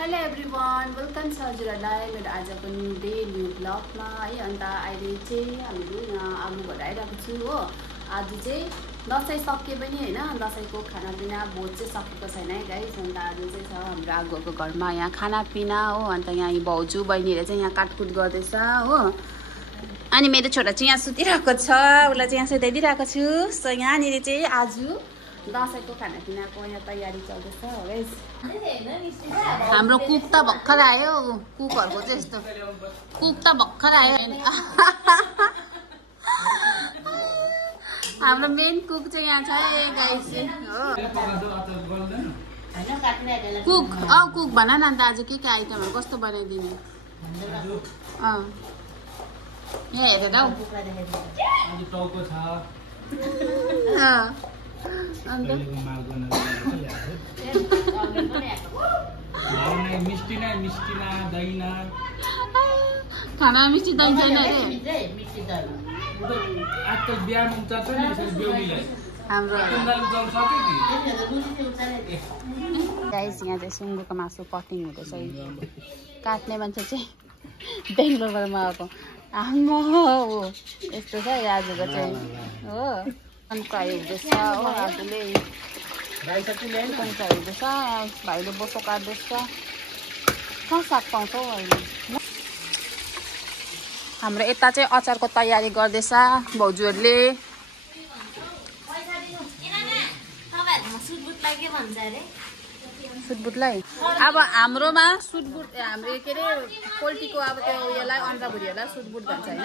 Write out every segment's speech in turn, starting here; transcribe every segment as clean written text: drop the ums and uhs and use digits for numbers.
Hello everyone, welcome छ हजुरहरूलाई मेरो आजको न्यू डे न्यू ब्लगमा है। अन्त अहिले चाहिँ हामीहरू यहाँ आलु भराइरहेको छु हो। आज चाहिँ दसैँ सके पनि होइन, दसैँको खानापिना भोज चाहिँ सकेको छैन है गाइस। अन्त आज चाहिँ छ हाम्रो आगोको घरमा यहाँ खानापिना हो। अन्त यहाँ भाउजू बहिनीले चाहिँ यहाँ काटकुट गर्दैछ हो। अनि मेरो छोरा चाहिँ यहाँ सुतिरहेको छ, उसलाई चाहिँ यहाँ सुताइदिइरहेको छु। सो यहाँनिर चाहिँ आज दसैँको खानापिनाको यहाँ तयारी चल्दैछ है। हाम्रो कुक त भर्खर आयो, कुकहरूको चाहिँ यस्तो कुक त भर्खर आयो। हाम्रो मेन कुक चाहिँ यहाँ छ गाइस हो। कुक कुक भन न अन्त आज के आइटमहरू कस्तो बनाइदिने? यहाँ हेरेर हौ खाना मिस्टी दही छैन अरे हाम्रो गाइस। यहाँ चाहिँ सुँगुरको मासु कटिङ हुँदैछ। काट्ने मान्छे चाहिँ बेङ्गलोरबाट मगाएको आमा हो। यस्तो छ आजको चाहिँ हो। फ्राई हुँदैछ हो, आजले चिकन फ्राई हुँदैछ। भाइले बोसो काट्दैछ। कहाँ साग पाउँछ हौ अहिले? हाम्रो यता चाहिँ अचारको तयारी गर्दैछ भाउजूहरूले। सुटबुटलाई अब हाम्रोमा सुटबुट, हाम्रो के अरे पोल्ट्रीको अब त्यो उयोलाई अन्डाभुरीहरूलाई सुटबुट भन्छ होइन।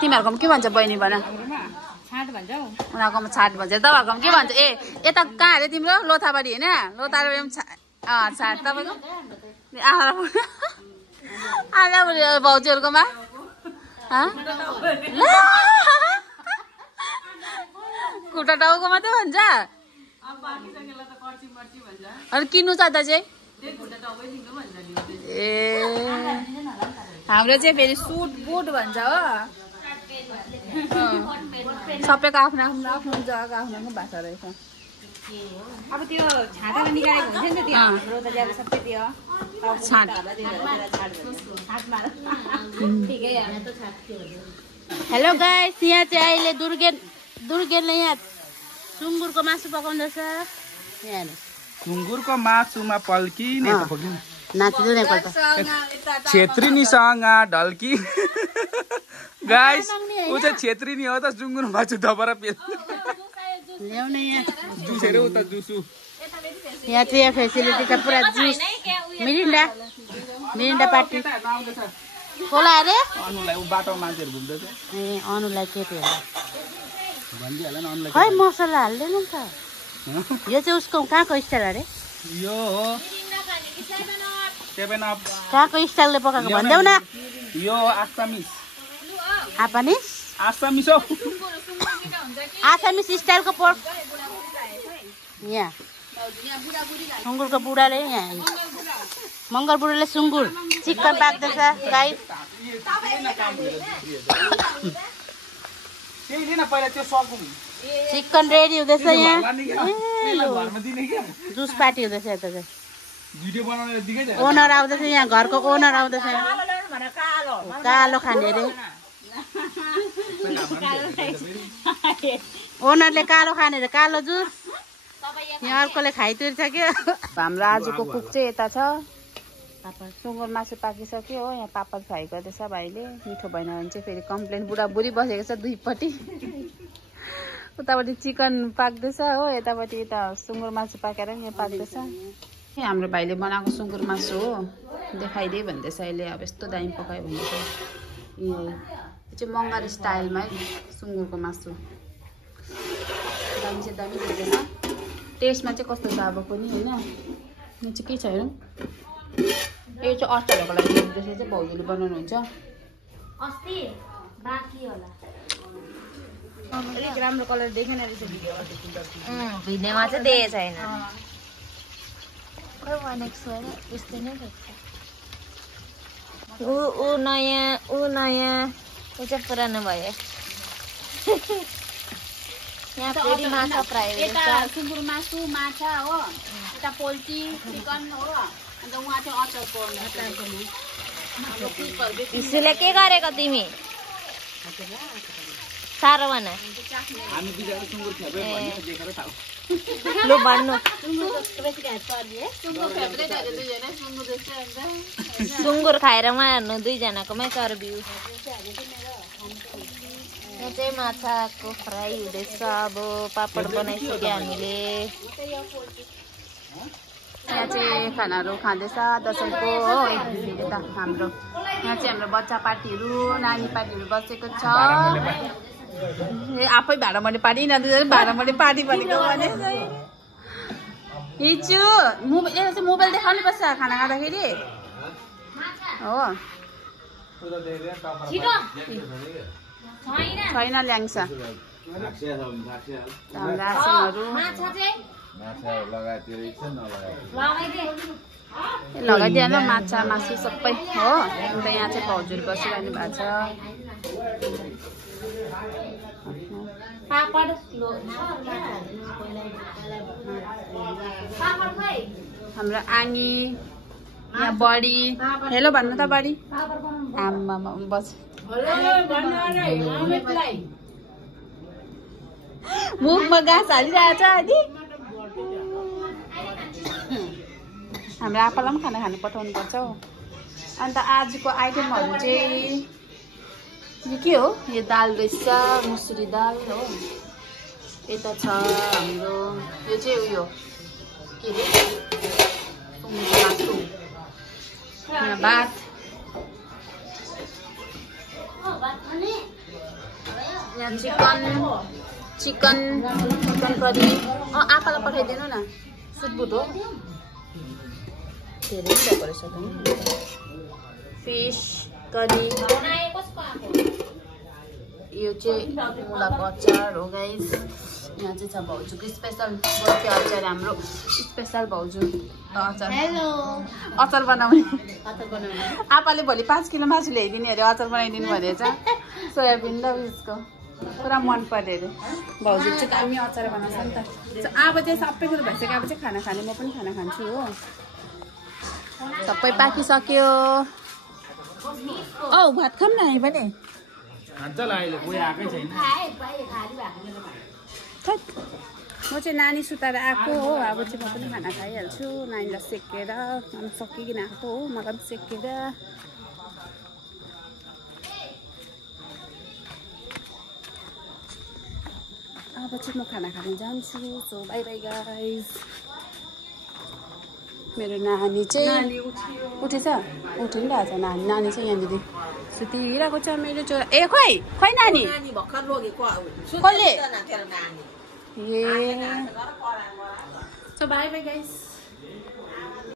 तिमीहरूकोमा के भन्छ बहिनी भन? उनीहरूकोमा छाट भन्छ, तपाईँहरूकोमा के भन्छ? ए यता कहाँ अरे तिम्रो? लोथाबारी होइन? लोथाबारी छाट। तपाईँको आँडाभुरी भाउजूहरूकोमा खुट्टा टाउको मात्रै भन्छ। अनि किन्नु चाहँदा चाहिँ ए हाम्रो चाहिँ फेरि सुट बुट भन्छ हो। सबैको आफ्नो आफ्नो आफ्नो जग्गाको आफ्नो आफ्नो भाषा रहेछ। अब त्यो छाता निकालेको हुन्छ नि त, त्यो रोदा ज्यादा सबै त्यो छाट। हेलो गाइस, यहाँ चाहिँ अहिले दुर्गेनले यहाँ सुँगुरको मासु पकाउँदैछ। सुँगुरको मासुमा पल्की नाच्दै नेपाल छेत्रीनीसँग ढल्की। गाइस ऊ चाहिँ छेत्रीनी हो त, सुँगुर मासु दबरा पेल ल्याउने यहाँ जुसेर उता जुसु। यहाँ चाहिँ यहाँ फेसिलिटी छ पुरा, जुस मिरिन्डा पार्टी खोला अरे। अनुलाई ऊ बाटो मान्छेहरू घुम्दैछ। ए अनुलाई केटीहरू भनिदिइहाल न अनुलाई। खै मसला हाल्दैन नि त। यो चाहिँ उसको कहाँको स्टाइल अरे? यो हो 7 अप। कहाँको स्टाइलले पकाएको भनिदेऊ न। यो आसामिस आसामिस हो, आसामिस स्टाइलको पोर्क। यहाँ सुँगुरको बुढाले यहाँ मङ्गल बुढाले सुँगुर चिकन पाक्दैछ गाइस। चिकन रेडी हुँदैछ यहाँ। जुस पार्टी हुँदैछ यता चाहिँ। ओनर आउँदैछ यहाँ, घरको ओनर आउँदैछ। कालो खाने अरे ओनरले कालो खाने अरे, कालो जुस। यहाँ अर्कोले खाइतुरिसक्यो। हाम्रो आजको कुक चाहिँ यता छ। सुँगुर मासु पाकिसक्यो हो। यहाँ पापड फ्राई गर्दैछ भाइले। मिठो भएन भने चाहिँ फेरि कम्प्लेन बुढाबुढी बसेको छ दुईपट्टि। उतापट्टि चिकन पाक्दैछ हो, यतापट्टि यता सुँगुर मासु पाकेर यहाँ पाक्दैछ। हाम्रो भाइले बनाएको सुँगुर मासु हो, देखाइदिए भन्दैछ अहिले। अब यस्तो दामी पकायो भने चाहिँ यो चाहिँ मङ्गार स्टाइलमा है सुँगुरको मासु। दामी चाहिँ दामी देख्दैछ। टेस्टमा चाहिँ कस्तो छ अब पनि होइन। यहाँ चाहिँ के छ हेरौँ। यो चाहिँ अचारहरूको लागि जसले चाहिँ भाउजूले बनाउनुहुन्छ। अलिक राम्रो कलर देखेन रहेछ भिडियोमा चाहिँ देखेको छैन। यस्तै नै ऊ नयाँ ऊ चाहिँ पुरानो भयो। यहाँ फेरि माछा फ्राई हुन्छ। सुँगुर मासु माछा हो। यता पोल्ट्री चिकन हो अन्त उहाँ चाहिँ अचार पर्नु इसले के गरेको तिमी साह्रो भन हामी बिचारा सुँगुर खेपे भन्ने देखेर थाउ लु भन्नु सुँगुर खाएर उहाँहरू दुईजनाकोमै चर्बी यहाँ चाहिँ माछाको फ्राई हुँदैछ अब पापड बनाइसक्यो हामीले यहाँ चाहिँ खानाहरू खाँदैछ दसैँको हो यता हाम्रो यहाँ चाहिँ हाम्रो बच्चा पार्टीहरू नानी पार्टीहरू बसेको छ आफै भाडामोडी पार्टी यिनीहरू भाडामोडी पार्टी भनेको भने हिजो मोबाइल यसलाई चाहिँ मोबाइल देखाउनु पर्छ खाना खाँदाखेरि हो छैन ल्याङ्छ रासिनहरू लगाइदिएन माछा मासु सबै हो अन्त यहाँ चाहिँ भाउजूहरू बसिरहनु भएको छ हाम्रो आनी यहाँ बडी हेलो भन्नु त बडी आमा बस मुखमा गाँस हालिरहेछ अनि हाम्रो आप्पालाई पनि खाना खानु पठाउनु पर्छ हौ अन्त आजको आइटमहरू चाहिँ यो के हो यो दाल रहेछ मुसुरी दाल हो यता छ हाम्रो यो चाहिँ उयो के अरे सुँगुरको मासु यहाँ भात यहाँ चिकन करी आप्पालाई पठाइदिनु न सुटबुट हो धेरै भएको रहेछ फिस करी यो चाहिँ मुलाको अचार हो गाइस यहाँ चाहिँ छ भाउजूको स्पेसल बर्खे अचार हाम्रो स्पेसल भाउजू अचार अचार बनाउने आप्पाले भोलि 5 किलो मासु ल्याइदिने अरे अचार बनाइदिनु भनेछ सोयाबिन र उयसको पुरा मन पर्यो अरे भाउजू चाहिँ दामी अचार बनाउँछ नि त अब चाहिँ सबै कुरो भइसक्यो अब चाहिँ खाना खाने म पनि खाना खान्छु हो सबै पाकिसक्यो औ भात खाऊँ न हामी पनि खान्छ ल अहिले कोही आएकै छैन म चाहिँ नानी सुताएर आएको हो अब चाहिँ म पनि खाना खाइहाल्छु नानीलाई सेकेर अनि सकिकन आएको हो मलाई पनि सेकेर अब चाहिँ म खाना खान जान्छु सो बाई बाई गाइस मेरो नानी चाहिँ उठेछ उठिरहेछ नानी नानी चाहिँ यहाँनिर सुतिरहेको छ मेरो छोरा ए खोइ खोइ नानी कसले ए सो बाई बाई गाइस